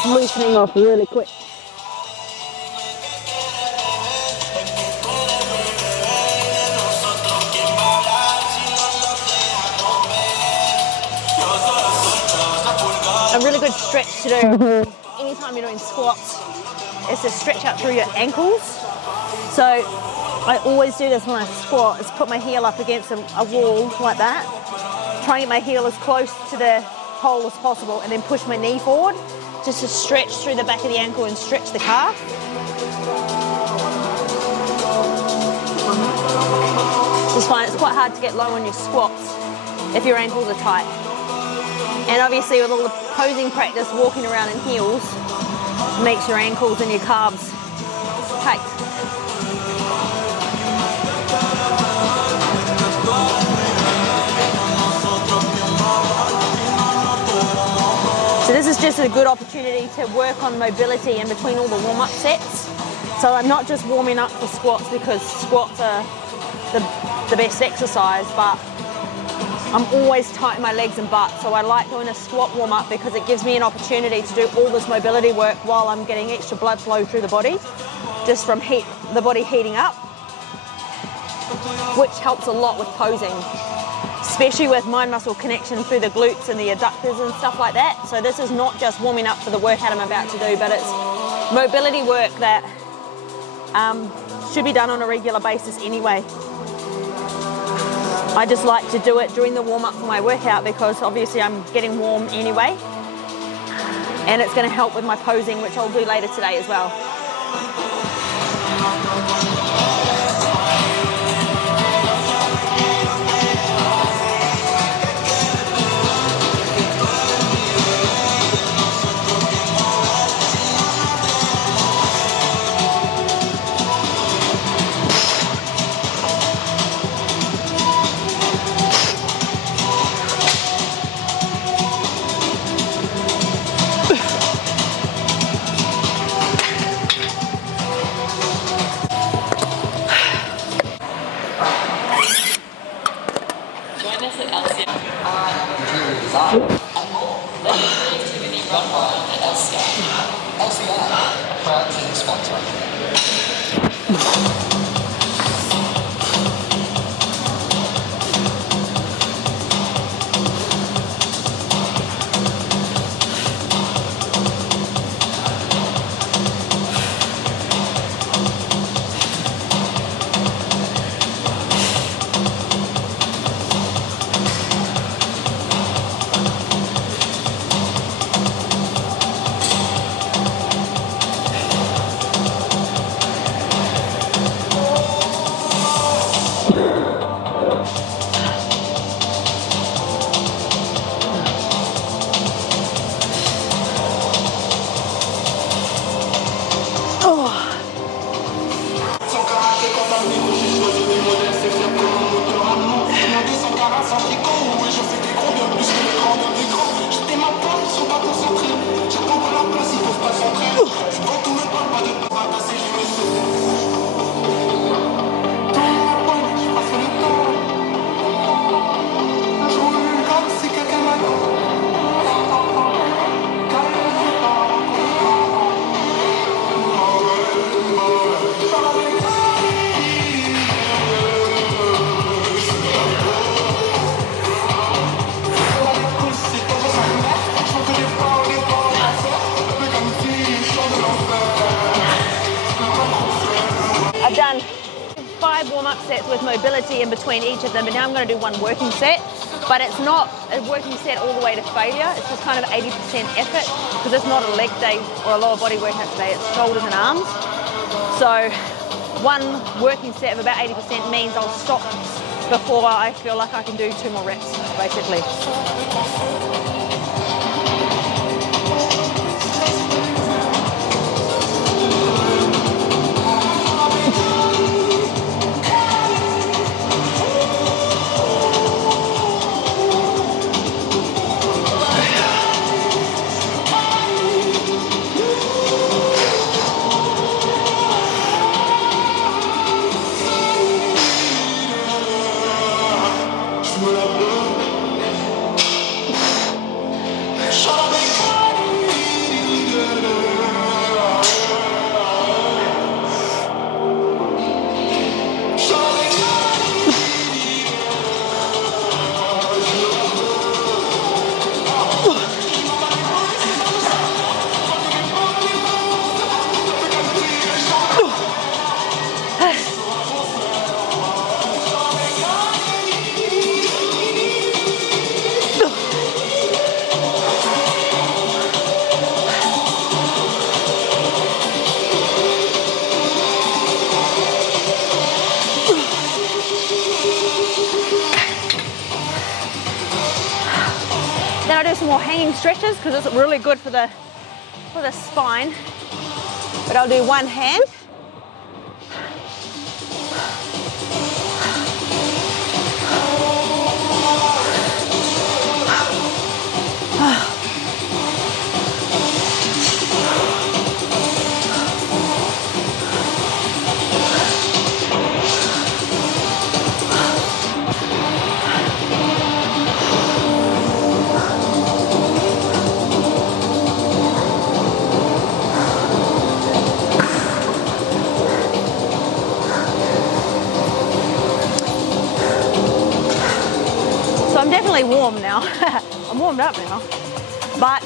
it's loosening off really quick. A really good stretch to do anytime you're doing squats is to stretch out through your ankles. So I always do this when I squat, is put my heel up against a wall like that, try and get my heel as close to the hole as possible, and then push my knee forward just to stretch through the back of the ankle and stretch the calf. Just find it's quite hard to get low on your squats if your ankles are tight. And obviously with all the posing practice, walking around in heels makes your ankles and your calves tight. So this is just a good opportunity to work on mobility in between all the warm-up sets. So I'm not just warming up for squats because squats are the best exercise, but I'm always tight in my legs and butt. So I like doing a squat warm-up because it gives me an opportunity to do all this mobility work while I'm getting extra blood flow through the body, just from the body heating up, which helps a lot with posing, especially with mind-muscle connection through the glutes and the adductors and stuff like that. So this is not just warming up for the workout I'm about to do, but it's mobility work that should be done on a regular basis anyway. I just like to do it during the warm-up for my workout because obviously I'm getting warm anyway, and it's going to help with my posing, which I'll do later today as well. I've done 5 warm-up sets with mobility in between each of them, and now I'm going to do one working set. But it's not a working set all the way to failure. It's just kind of 80% effort because it's not a leg day or a lower body workout today. It's shoulders and arms. So one working set of about 80% means I'll stop before I feel like I can do 2 more reps, basically. hanging stretches because it's really good for the spine. But I'll do one hand. Warm now. I'm warmed up now, but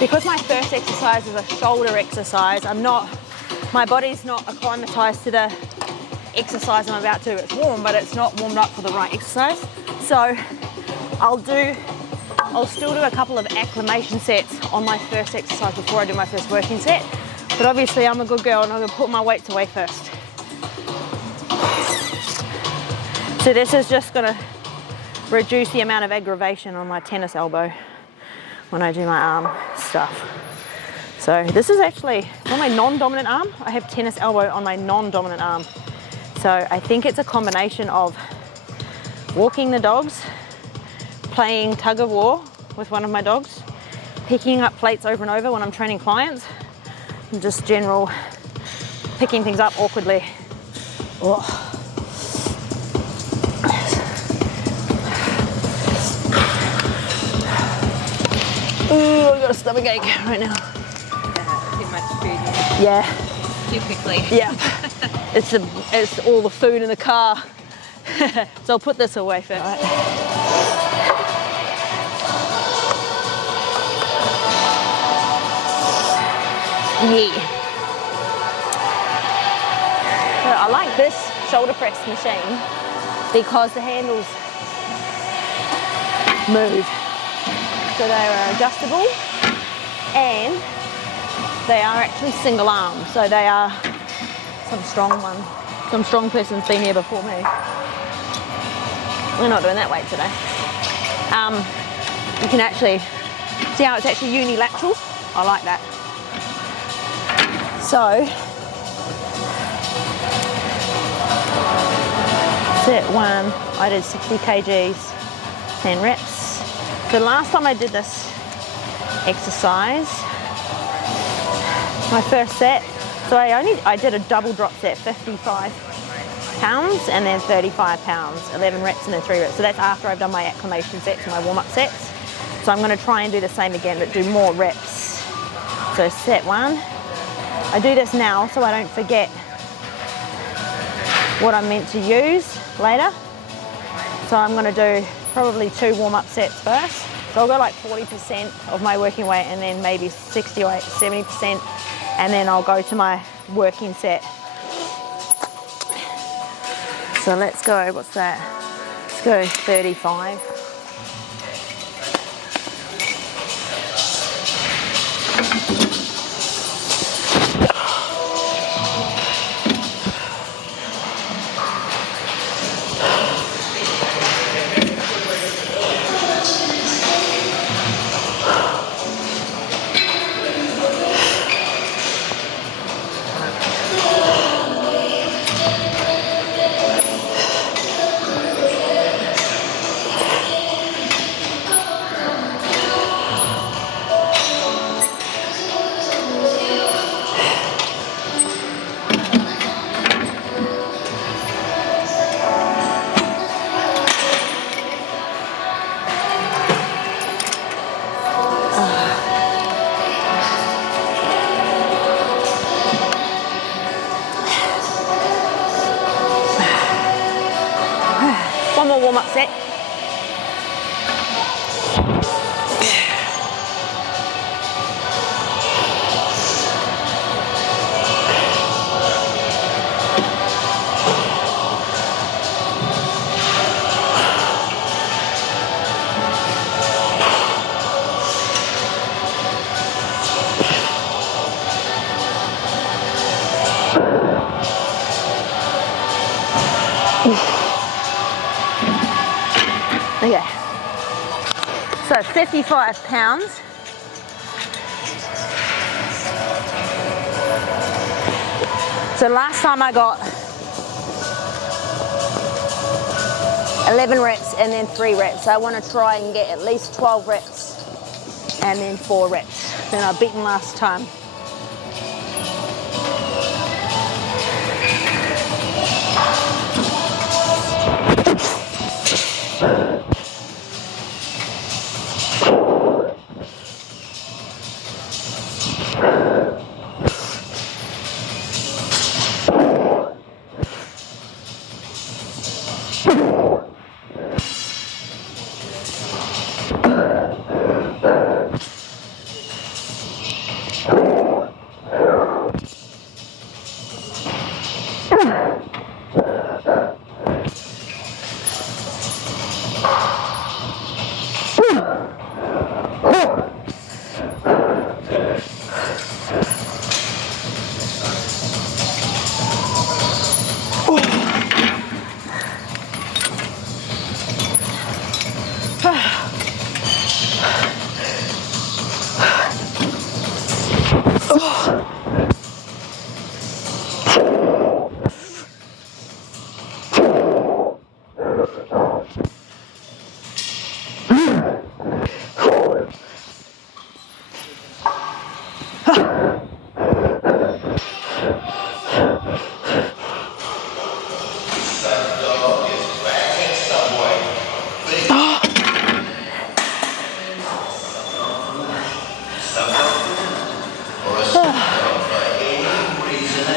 because my first exercise is a shoulder exercise, my body's not acclimatized to the exercise I'm about to do. It's warm, but it's not warmed up for the right exercise. So I'll still do a couple of acclimation sets on my first exercise before I do my first working set. But obviously I'm a good girl and I'm gonna put my weights away first. So this is just gonna reduce the amount of aggravation on my tennis elbow when I do my arm stuff. So this is actually on my non-dominant arm. I have tennis elbow on my non-dominant arm. So I think it's a combination of walking the dogs, playing tug of war with one of my dogs, picking up plates over and over when I'm training clients, and just general picking things up awkwardly. Oh. Ooh, I've got a stomach ache right now. Too much food. Yeah. Too quickly. Yeah. It's all the food in the car. So I'll put this away first. Right. Yeah. So I like this shoulder press machine because the handles move. So they are adjustable and they are actually single arm. So they are some strong person's been here before me. We're not doing that weight today. You can actually see how it's actually unilateral. I like that. So set one, I did 60 kgs, 10 reps. The last time I did this exercise, my first set, so I did a double drop set, 55 pounds and then 35 pounds, 11 reps and then 3 reps. So that's after I've done my acclimation sets and my warm-up sets. So I'm gonna try and do the same again, but do more reps. So set one. I do this now so I don't forget what I'm meant to use later. So I'm gonna do probably 2 warm-up sets first. So I'll go like 40% of my working weight and then maybe 60 or 70%, and then I'll go to my working set. So let's go, what's that? Let's go 35. One more warm-up set. Okay. So 55 pounds. So last time I got 11 reps and then 3 reps. So I want to try and get at least 12 reps and then 4 reps. Then I beat them last time.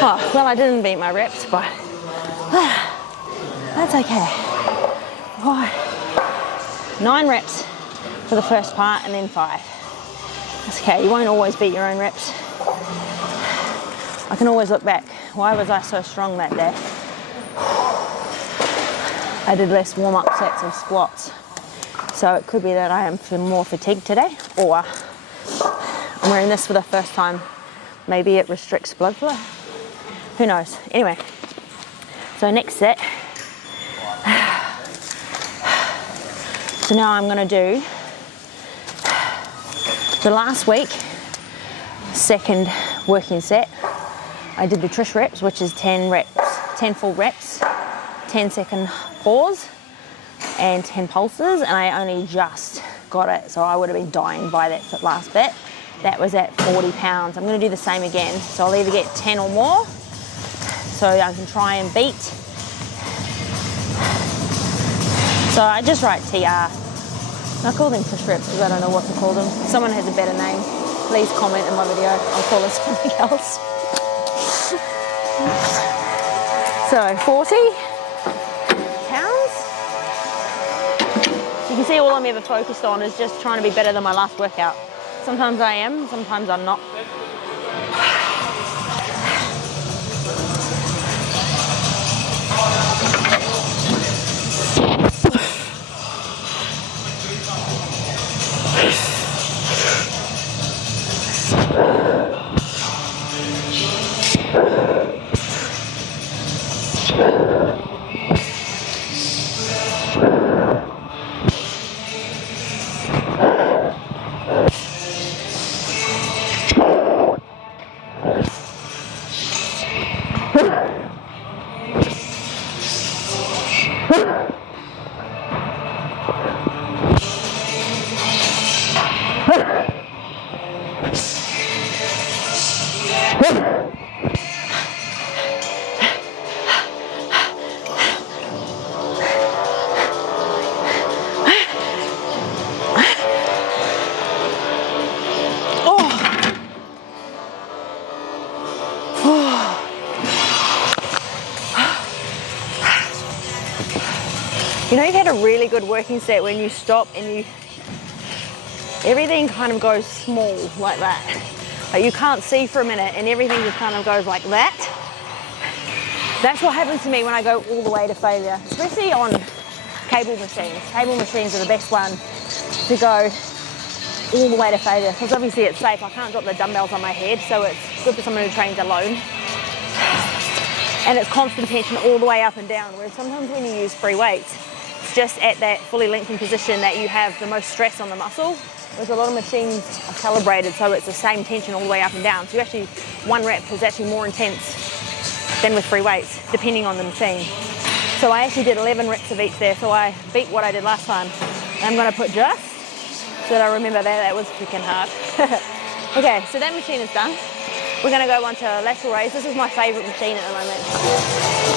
Oh, well, I didn't beat my reps, but that's okay. Oh, 9 reps for the first part and then 5. That's okay, you won't always beat your own reps. I can always look back. Why was I so strong that day? I did less warm-up sets of squats. So it could be that I am more fatigued today, or I'm wearing this for the first time. Maybe it restricts blood flow. Who knows? Anyway, so next set. So now I'm gonna do the last week, second working set. I did the Trish reps, which is 10 reps, 10 full reps, 10-second pause, and 10 pulses, and I only just got it, so I would have been dying by that last bit. That was at 40 pounds. I'm gonna do the same again, so I'll either get 10 or more, so I can try and beat. So I just write TR. I call them push reps because I don't know what to call them. If someone has a better name, please comment in my video. I'll call it something else. So 40 pounds. You can see all I'm ever focused on is just trying to be better than my last workout. Sometimes I am, sometimes I'm not. You know, you've had a really good working set when you stop and everything kind of goes small like that. Like you can't see for a minute and everything just kind of goes like that. That's what happens to me when I go all the way to failure, especially on cable machines. Cable machines are the best one to go all the way to failure because obviously it's safe. I can't drop the dumbbells on my head, so it's good for someone who trains alone. And it's constant tension all the way up and down, whereas sometimes when you use free weights, It's just at that fully lengthened position that you have the most stress on the muscle. Whereas a lot of machines are calibrated so it's the same tension all the way up and down. So you actually, one rep is actually more intense than with free weights, depending on the machine. So I actually did 11 reps of each there, so I beat what I did last time. I'm gonna put just, so that I remember that was freaking hard. Okay, so that machine is done. We're gonna go on to lateral raise. This is my favorite machine at the moment.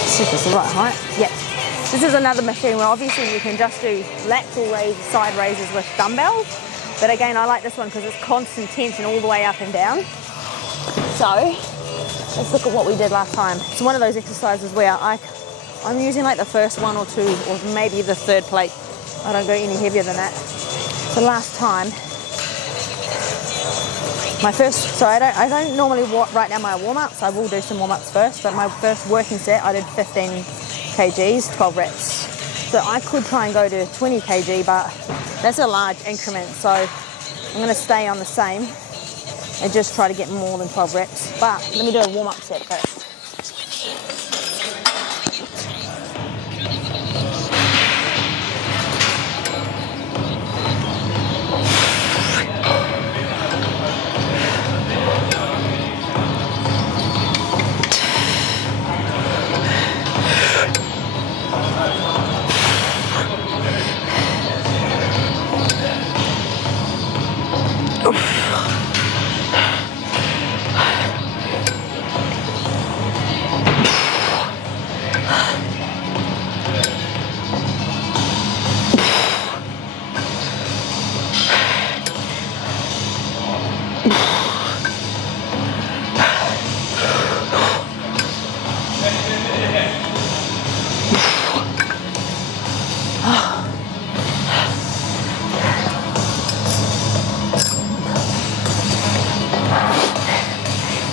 See if it's the right height. Yeah. This is another machine where obviously you can just do lateral raises, side raises with dumbbells. But again, I like this one because it's constant tension all the way up and down. So, let's look at what we did last time. It's one of those exercises where I'm using like the first one or two, or maybe the third plate. I don't go any heavier than that. So last time, I don't normally write down my warm-ups. I will do some warm-ups first, but my first working set, I did 15 kgs, 12 reps. So I could try and go to 20 kg, but that's a large increment. So I'm gonna stay on the same and just try to get more than 12 reps. But let me do a warm-up set first.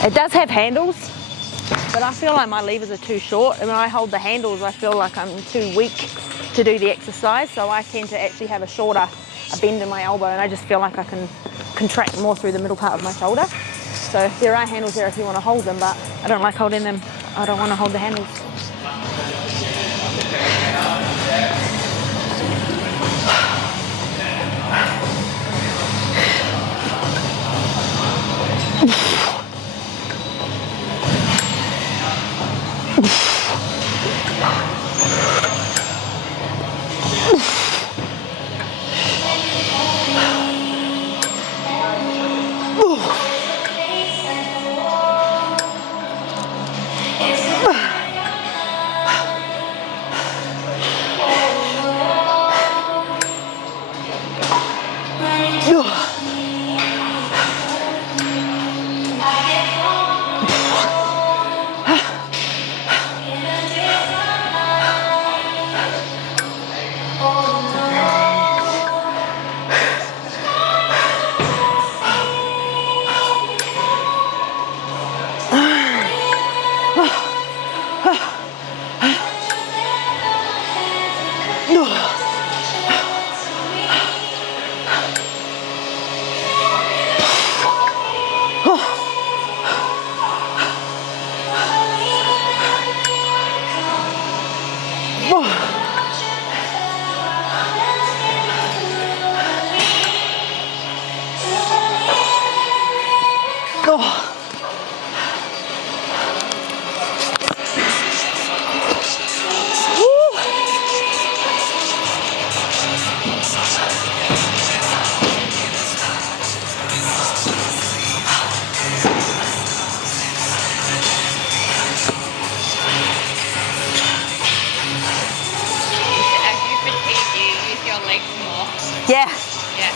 It does have handles, but I feel like my levers are too short. And when I hold the handles, I feel like I'm too weak to do the exercise. So I tend to actually have a bend in my elbow, and I just feel like I can contract more through the middle part of my shoulder. So there are handles there if you want to hold them, but I don't like holding them. I don't want to hold the handles. Yeah.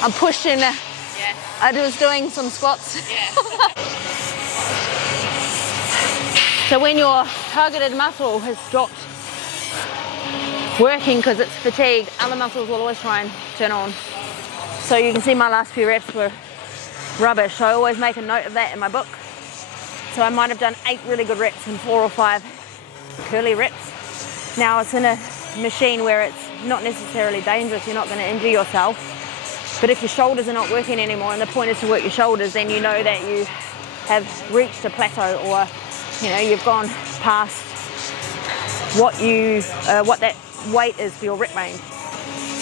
I'm pushing. Yeah. I was doing some squats. Yeah. So when your targeted muscle has stopped working because it's fatigued, other muscles will always try and turn on. So you can see my last few reps were rubbish. So I always make a note of that in my book. So I might have done 8 really good reps and 4 or 5 curly reps. Now it's in a machine where it's not necessarily dangerous, you're not going to injure yourself. But if your shoulders are not working anymore and the point is to work your shoulders, then you know that you have reached a plateau, or you've gone past what that weight is for your rep range.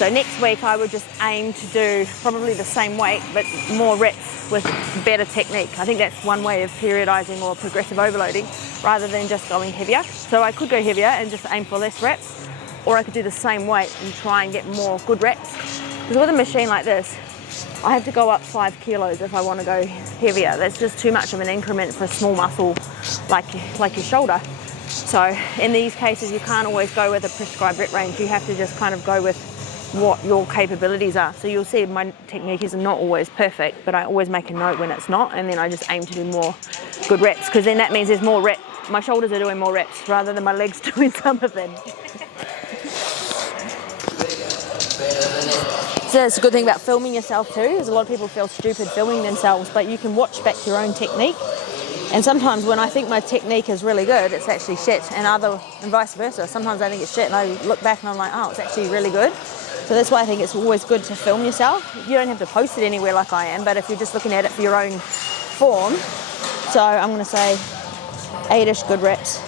So next week I would just aim to do probably the same weight, but more reps with better technique. I think that's one way of periodizing or progressive overloading rather than just going heavier. So I could go heavier and just aim for less reps, or I could do the same weight and try and get more good reps. Because with a machine like this, I have to go up 5 kilos if I want to go heavier. That's just too much of an increment for a small muscle like your shoulder. So in these cases, you can't always go with a prescribed rep range. You have to just kind of go with what your capabilities are. So you'll see my technique is not always perfect, but I always make a note when it's not, and then I just aim to do more good reps, because then that means there's more reps. My shoulders are doing more reps rather than my legs doing some of them. So that's a good thing about filming yourself too, is a lot of people feel stupid filming themselves, but you can watch back your own technique. And sometimes when I think my technique is really good, it's actually shit, and vice versa. Sometimes I think it's shit and I look back and I'm like, oh, it's actually really good. So that's why I think it's always good to film yourself. You don't have to post it anywhere like I am, but if you're just looking at it for your own form. So I'm going to say 8-ish good reps.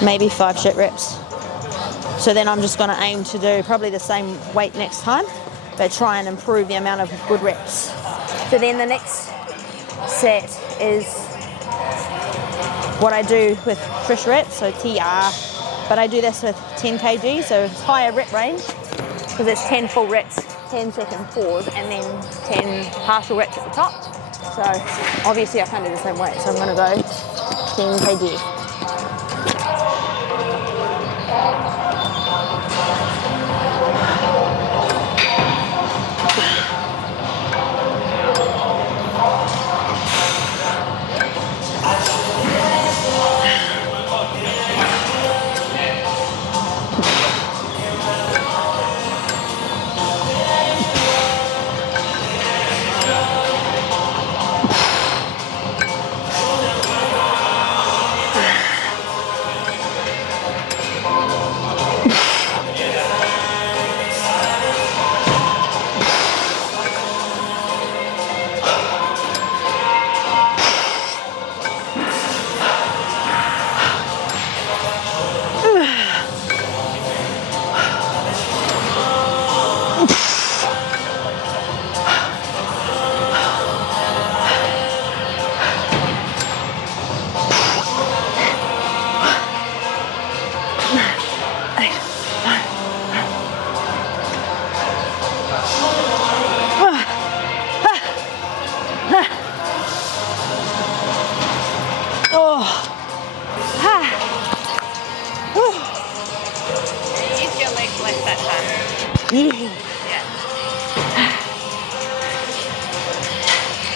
Maybe 5 shit reps. So then I'm just going to aim to do probably the same weight next time, but try and improve the amount of good reps. So then the next set is what I do with Trish reps, so TR. But I do this with 10 kg, so it's higher rep range, because it's 10 full reps, 10-second pause, and then 10 partial reps at the top. So obviously I can't do the same weight, so I'm going to go 10 kg.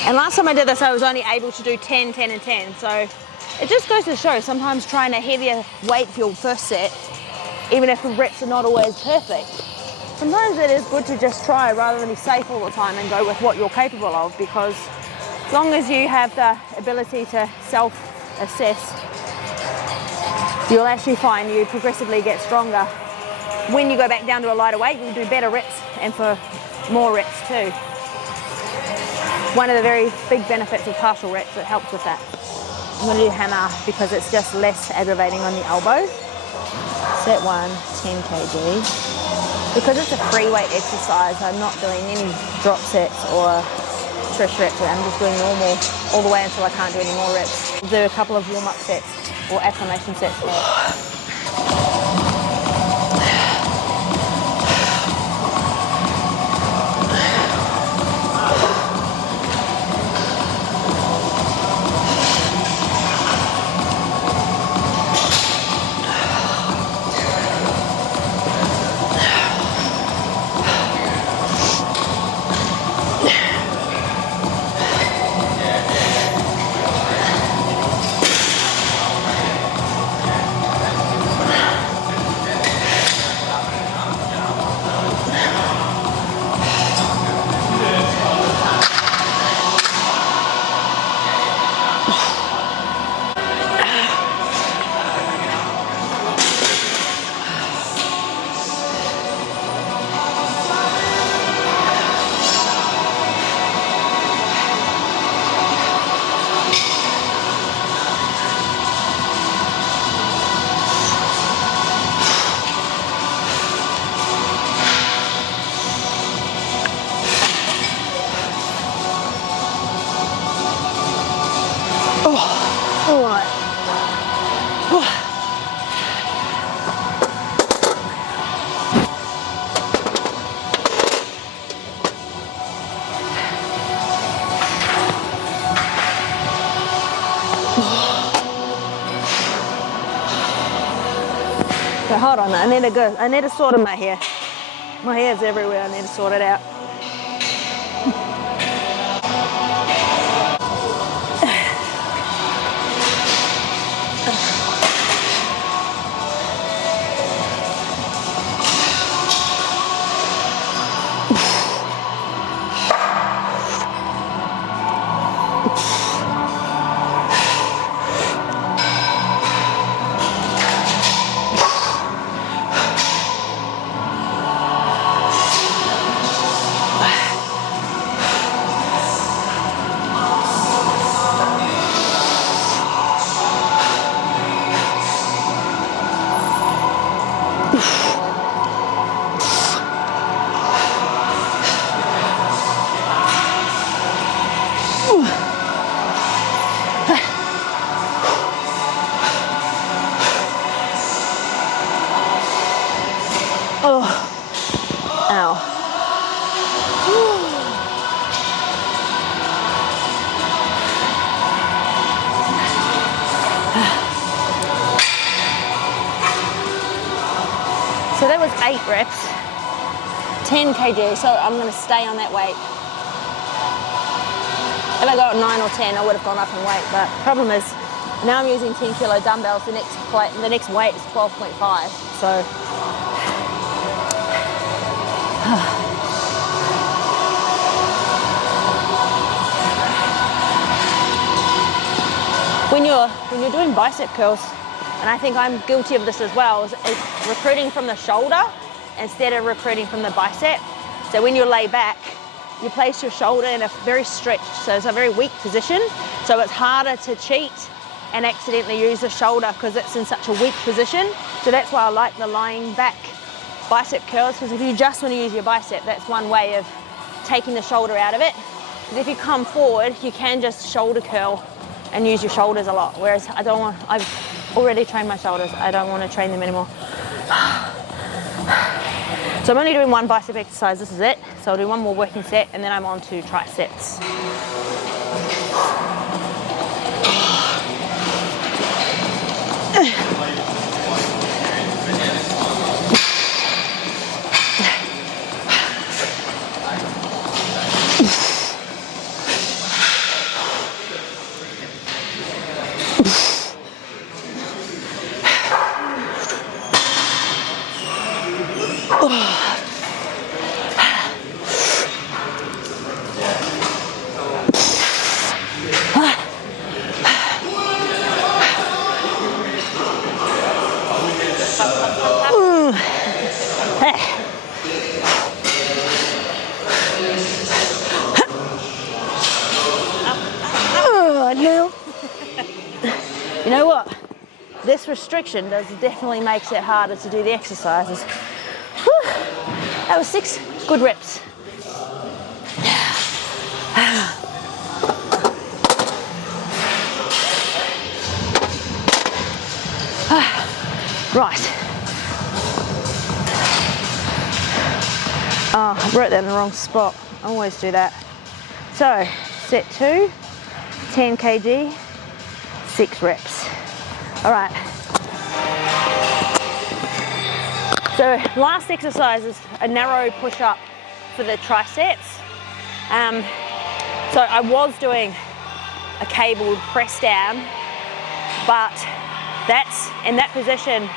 And last time I did this, I was only able to do 10, 10, and 10. So it just goes to show, sometimes trying a heavier weight for your first set, even if the reps are not always perfect, sometimes it is good to just try rather than be safe all the time and go with what you're capable of, because as long as you have the ability to self-assess, you'll actually find you progressively get stronger. When you go back down to a lighter weight, you'll do better reps and for more reps too. One of the very big benefits of partial reps, it helps with that. I'm going to do hammer because it's just less aggravating on the elbow. Set 1, 10 kg. Because it's a free weight exercise, I'm not doing any drop sets or Trish reps. I'm just doing normal all the way until I can't do any more reps. I'll do a couple of warm-up sets or acclimation sets first. Okay, hold on, I need to sort my hair. My hair's everywhere, I need to sort it out. So that was 8 reps, 10 kg, so I'm going to stay on that weight. If I got 9 or 10, I would have gone up in weight, but the problem is, now I'm using 10 kilo dumbbells, the next weight is 12.5, so. When you're doing bicep curls, and I think I'm guilty of this as well, is recruiting from the shoulder instead of recruiting from the bicep. So when you lay back, you place your shoulder in a very stretched, so it's a very weak position. So it's harder to cheat and accidentally use the shoulder because it's in such a weak position. So that's why I like the lying back bicep curls, because if you just want to use your bicep, that's one way of taking the shoulder out of it. Because if you come forward, you can just shoulder curl and use your shoulders a lot. Whereas I've already trained my shoulders. I don't want to train them anymore. So I'm only doing one bicep exercise, this is it. So I'll do one more working set and then I'm on to triceps. You know what? This restriction definitely makes it harder to do the exercises. Whew. That was 6 good reps. Right. Oh, I wrote that in the wrong spot. I always do that. So, set 2, 10 kg, 6 reps. All right. So last exercise is a narrow push-up for the triceps. So I was doing a cabled press down, but that's in that position,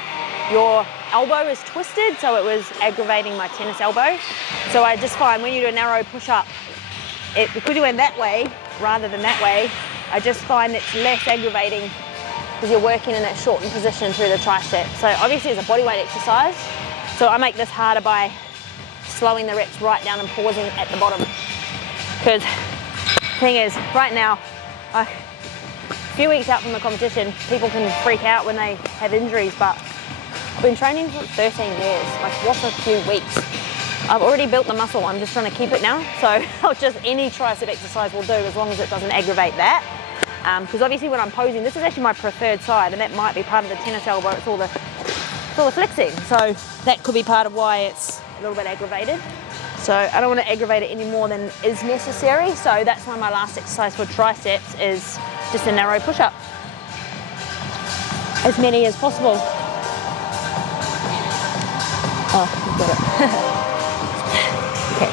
your elbow is twisted, so it was aggravating my tennis elbow. So I just find when you do a narrow push-up, because you went that way rather than that way, I just find it's less aggravating because you're working in that shortened position through the tricep. So obviously it's a bodyweight exercise. So I make this harder by slowing the reps right down and pausing at the bottom. Because the thing is, right now, a few weeks out from the competition, people can freak out when they have injuries, but I've been training for 13 years, like what's a few weeks? I've already built the muscle, I'm just trying to keep it now. So any tricep exercise will do as long as it doesn't aggravate that. Because obviously when I'm posing, this is actually my preferred side, and that might be part of the tennis elbow, it's all the flexing. So that could be part of why it's a little bit aggravated. So I don't want to aggravate it any more than is necessary. So that's why my last exercise for triceps is just a narrow push-up. as many as possible. Oh, you've got it. Okay.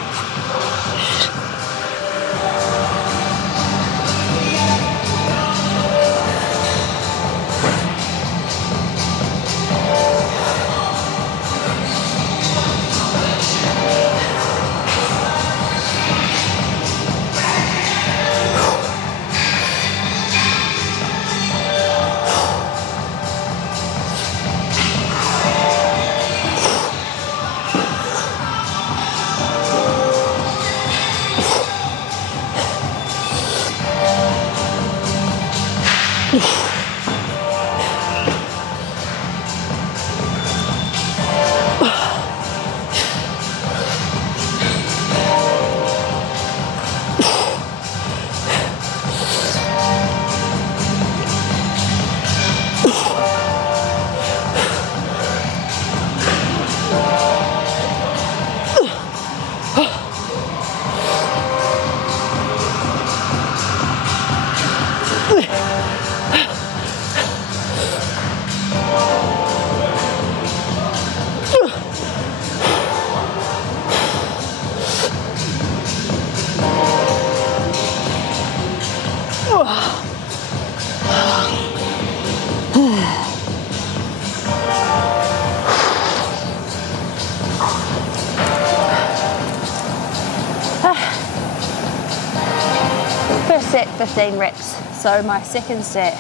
First set, 15 reps. So my second set,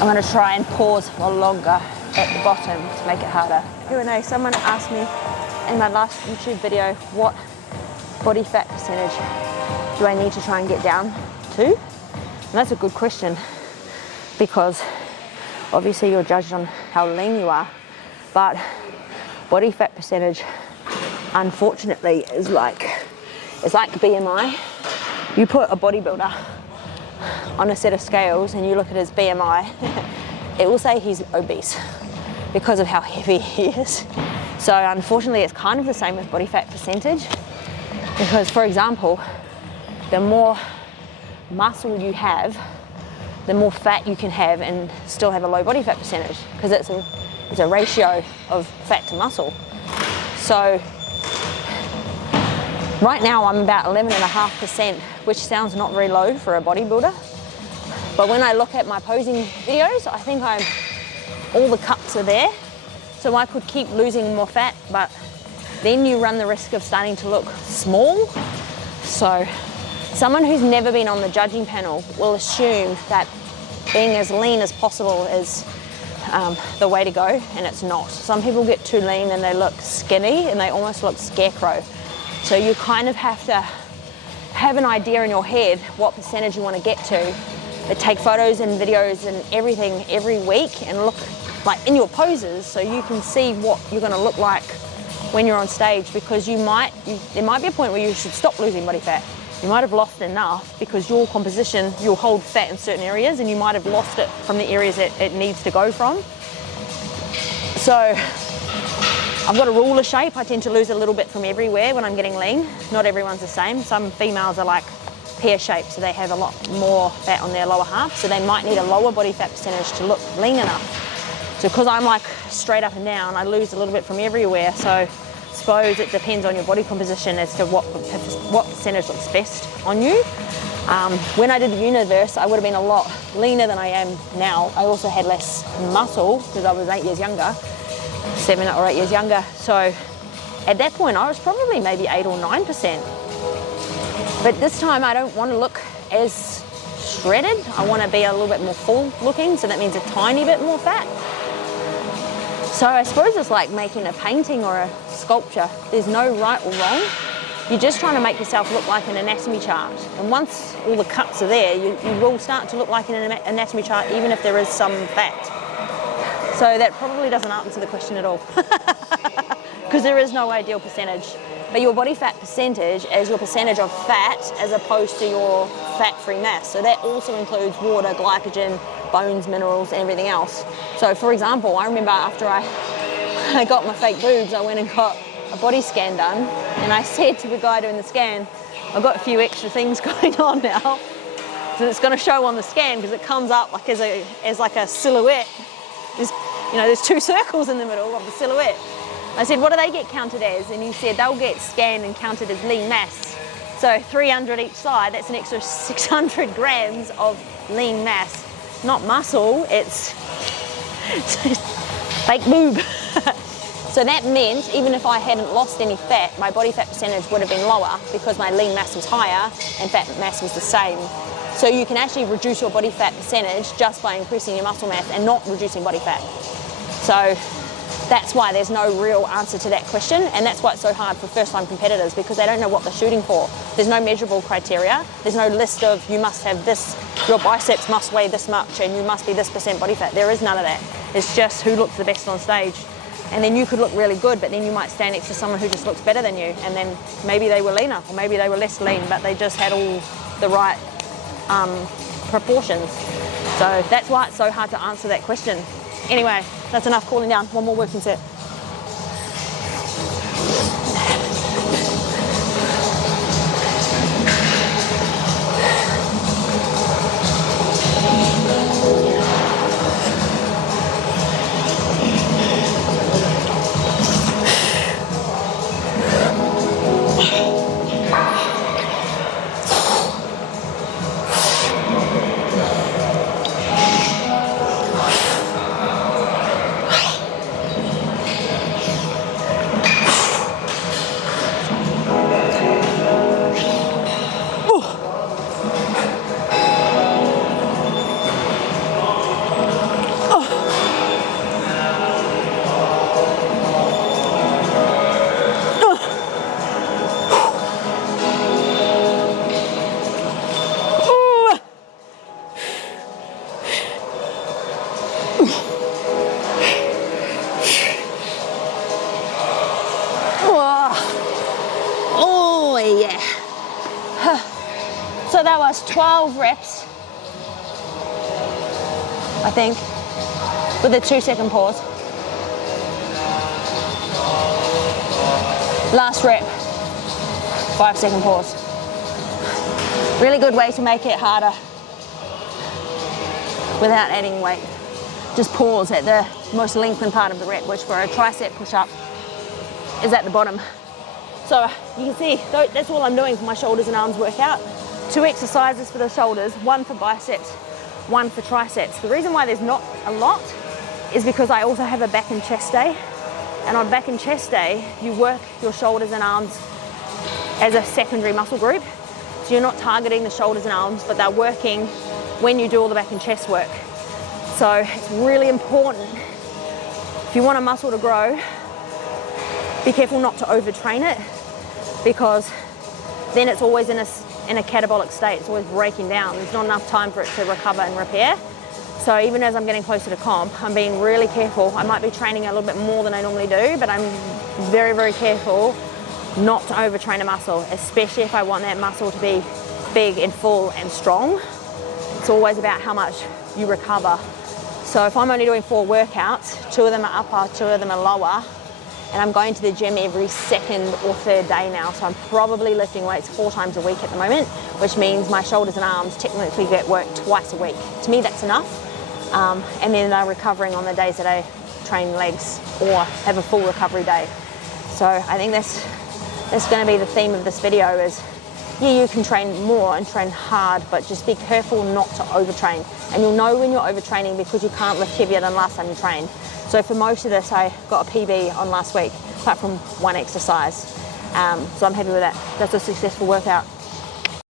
I'm going to try and pause for longer at the bottom to make it harder. Q&A, someone asked me in my last YouTube video, what body fat percentage do I need to try and get down to? And that's a good question, because obviously you're judged on how lean you are, but body fat percentage, unfortunately, is like, it's like BMI. You put a bodybuilder on a set of scales and you look at his BMI, it will say he's obese because of how heavy he is. So unfortunately, it's kind of the same with body fat percentage, because, for example, the more muscle you have, the more fat you can have and still have a low body fat percentage, because it's a ratio of fat to muscle. So right now I'm about 11.5%, which sounds not very low for a bodybuilder. But when I look at my posing videos, I think all the cuts are there. So I could keep losing more fat, but then you run the risk of starting to look small. So someone who's never been on the judging panel will assume that being as lean as possible is the way to go, and it's not. Some people get too lean and they look skinny and they almost look scarecrow. So you kind of have to have an idea in your head what percentage you want to get to. But take photos and videos and everything every week and look like in your poses, so you can see what you're going to look like when you're on stage, because there might be a point where you should stop losing body fat. You might have lost enough because your composition, you'll hold fat in certain areas and you might have lost it from the areas that it needs to go from. So I've got a ruler shape. I tend to lose a little bit from everywhere when I'm getting lean. Not everyone's the same. Some females are like pear shaped, so they have a lot more fat on their lower half, so they might need a lower body fat percentage to look lean enough. So because I'm like straight up and down, I lose a little bit from everywhere. So I suppose it depends on your body composition as to what percentage looks best on you. When I did the universe, I would have been a lot leaner than I am now. I also had less muscle because I was 8 years younger, 7 or 8 years younger. So at that point, I was probably maybe 8 or 9%. But this time I don't want to look as shredded. I want to be a little bit more full looking, so that means a tiny bit more fat. So I suppose it's like making a painting or a sculpture. There's no right or wrong. You're just trying to make yourself look like an anatomy chart. And once all the cuts are there, you will start to look like an anatomy chart, even if there is some fat. So that probably doesn't answer the question at all, because there is no ideal percentage. But your body fat percentage is your percentage of fat as opposed to your fat-free mass. So that also includes water, glycogen, bones, minerals, and everything else. So for example, I remember after I got my fake boobs, I went and got a body scan done, and I said to the guy doing the scan, I've got a few extra things going on now. So it's going to show on the scan because it comes up like as like a silhouette. There's 2 circles in the middle of the silhouette. I said, what do they get counted as? And he said they'll get scanned and counted as lean mass. So 300 each side, that's an extra 600 grams of lean mass. Not muscle, it's fake boob. So that meant even if I hadn't lost any fat, my body fat percentage would have been lower because my lean mass was higher and fat mass was the same. So you can actually reduce your body fat percentage just by increasing your muscle mass and not reducing body fat. So that's why there's no real answer to that question, and that's why it's so hard for first-time competitors, because they don't know what they're shooting for. There's no measurable criteria. There's no list of you must have this, your biceps must weigh this much, and you must be this % body fat. There is none of that. It's just who looks the best on stage. And then you could look really good, but then you might stand next to someone who just looks better than you, and then maybe they were leaner, or maybe they were less lean, but they just had all the right proportions. So that's why it's so hard to answer that question. Anyway, that's enough cooling down. One more working set. So that was 12 reps, I think, with a 2-second pause. Last rep, 5-second pause. Really good way to make it harder without adding weight. Just pause at the most lengthened part of the rep, which for a tricep push-up is at the bottom. So you can see, that's all I'm doing for my shoulders and arms workout. 2 exercises for the shoulders, 1 for biceps, 1 for triceps. The reason why there's not a lot is because I also have a back and chest day. And on back and chest day, you work your shoulders and arms as a secondary muscle group. So you're not targeting the shoulders and arms, but they're working when you do all the back and chest work. So it's really important, if you want a muscle to grow, be careful not to overtrain it, because then it's always in a catabolic state. It's always breaking down. There's not enough time for it to recover and repair. So even as I'm getting closer to comp, I'm being really careful. I might be training a little bit more than I normally do, but I'm very, very careful not to overtrain a muscle, especially if I want that muscle to be big and full and strong. It's always about how much you recover. So if I'm only doing 4 workouts, 2 of them are upper, 2 of them are lower, and I'm going to the gym every 2nd or 3rd day now, so I'm probably lifting weights 4 times a week at the moment, which means my shoulders and arms technically get worked twice a week. To me, that's enough. And then they're recovering on the days that I train legs or have a full recovery day. So I think that's going to be the theme of this video is, yeah, you can train more and train hard, but just be careful not to overtrain. And you'll know when you're overtraining because you can't lift heavier than last time you trained. So for most of this, I got a PB on last week, apart from 1 exercise. So I'm happy with that. That's a successful workout.